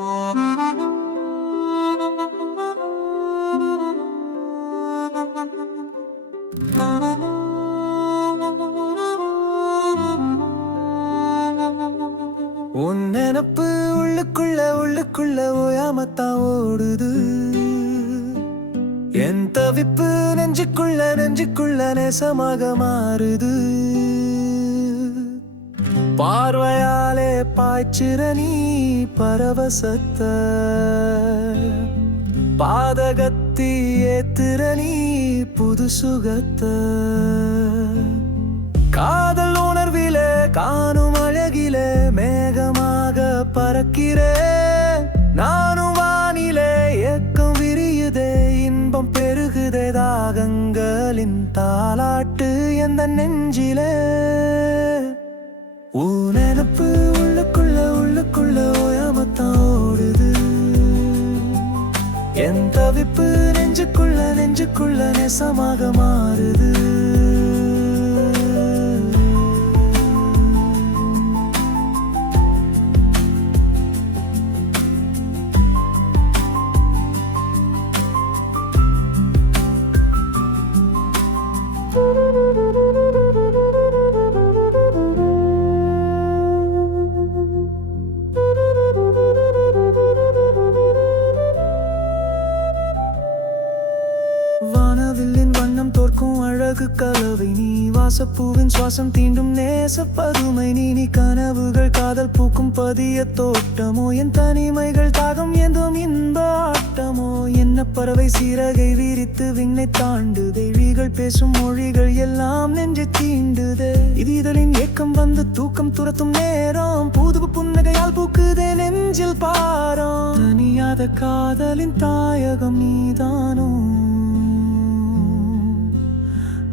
உன் நினப்பு உள்ளுக்குள்ள ஓயாமத்தான் ஓடுது. என் தவிப்பு நெஞ்சுக்குள்ள நேசமாக மாறுது. பார்வையாலே பாய்ச்சிற நீ பரவசத்த பாதகத்தி ஏத்துற நீ புது சுகத்த. காதல் உணர்விலே காணும் அழகிலே மேகமாக பறக்கிறே. நானும் வானிலே ஏக்கம் விரியுதே, இன்பம் பெருகுதே. தாகங்களின் தாலாட்டு எந்த நெஞ்சிலே. உன் நினப்பு உள்ளுக்குள்ள ஓயாமத்தான் ஓடுது. என் தவிப்பு நெஞ்சுக்குள்ள நேசமாக மாறுது. வானவில்லின் வண்ணம் தோற்கும் அழகு கலவை நீ. வாசப்பூவின் சுவாசம் தீண்டும் நேச பதுமை நீ. கனவுகள் காதல் பூக்கும் பதிய தோட்டமோ, என் தனிமைகள் தாகம் ஏந்தும் இன்ப ஆட்டமோ. என்ன பறவை சீரகை விரித்து விண்ணை தாண்டுதே. விழிகள் பேசும் மொழிகள் எல்லாம் நெஞ்சை தீண்டுதே. இது இதழின் ஏக்கம் வந்து தூக்கம் துரத்தும் நேரம். புது புன்னகையால் பூக்குதே நெஞ்சில் பாரம். தனியாத காதலின் தாயகம் நீதானோ.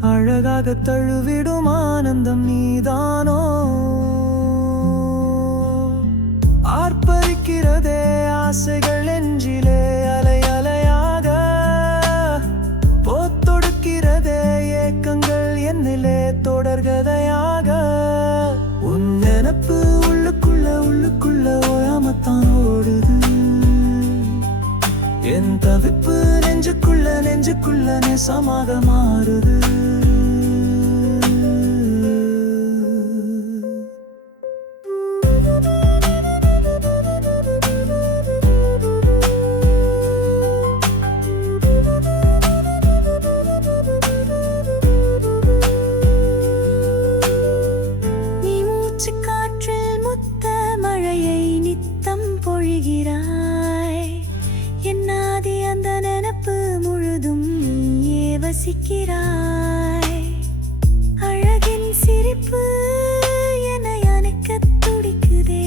அழகாக தழுவிடும் ஆனந்தம் நீதானோ. ஆர்ப்பரிக்கிறதே ஆசைகள் நெஞ்சிலே அலை அலையாக. போத்தொடுக்கிறதே ஏக்கங்கள் என்னிலே தொடர்கதையாக. உன் நினப்பு உள்ளுக்குள்ள ஓயாமத்தான் ஓடுது. என் தவிப்பு நெஞ்சுக்குள்ள நேசமாக மாறுது. நீ மூச்சு காற்றில் முத்த மழையை நித்தம் பொழிகிறாய். என்னாதி அந்த நினப்பு முழுதும் நீயே வசிக்கிறாய். அழகின் சிரிப்பு என்னை அணைக்கத் துடிக்குதே.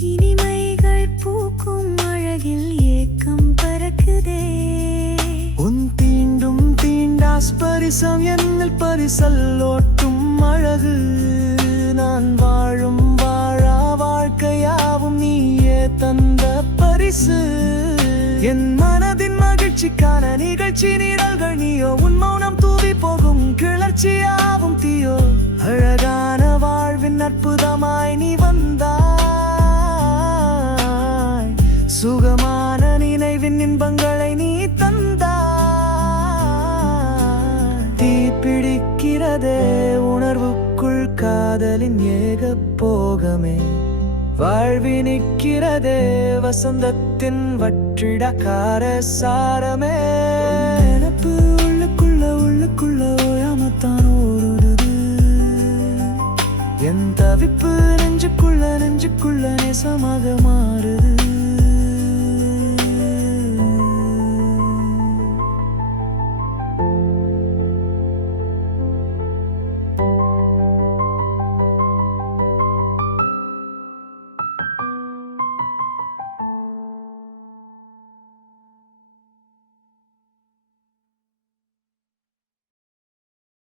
இனிமைகள் பூக்கும் அழகில் ஏக்கம் பறக்குதே. உன் தீண்டும் தீண்டாஸ்பரிசம் என்னில் பரிசல்லோட்டும் அழகு. நான் வாழும் வாழா வாழ்க்கையாவும் நீயே தந்த பரிசு. என் மனதின் மகிழ்ச்சிக்கான நிகழ்ச்சி நிரல்கள் நீயோ. உன் மௌனம் தூவி போகும் கிளர்ச்சியாவும் தீயோ. அழகான வாழ்வின் அற்புதமாய் நீ வந்தாய். சுகமான நினைவின் இன்பங்களை நீ தந்தாய். தீப்பிடிக்கிறதே உணர்வுக்குள் காதலின் ஏக போகமே. வாழ்வி நிற்கிறதே வசந்தத்தின் வற்றிடக்கார சாரமே. நினப்பு உள்ளுக்குள்ள ஓயாமத்தான் ஓடுது. என் தவிப்பு நெஞ்சுக்குள்ள நேசமாக